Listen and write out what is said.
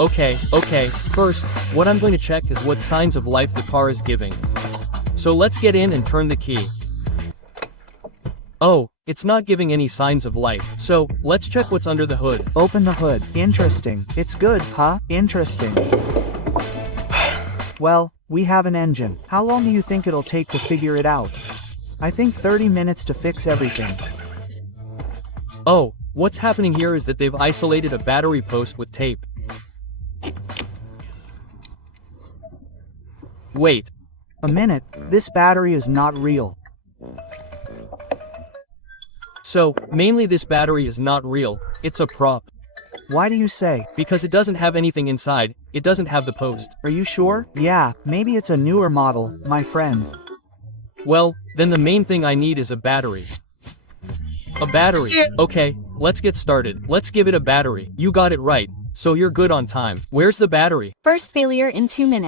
Okay. First, what I'm going to check is what signs of life the car is giving. So let's get in and turn the key. Oh, it's not giving any signs of life, so let's check what's under the hood. Open the hood. Interesting. It's good, huh? Interesting. Well, we have an engine. How long do you think it'll take to figure it out? I think 30 minutes to fix everything. Oh, what's happening here is that they've isolated a battery post with tape. Wait. A minute, this battery is not real. So, mainly this battery is not real, it's a prop. Why do you say? Because it doesn't have anything inside, it doesn't have the post. Are you sure? Yeah, maybe it's a newer model, my friend. Well, then the main thing I need is a battery. A battery. Okay, let's get started. Let's give it a battery. You got it right, so you're good on time. Where's the battery? First failure in 2 minutes.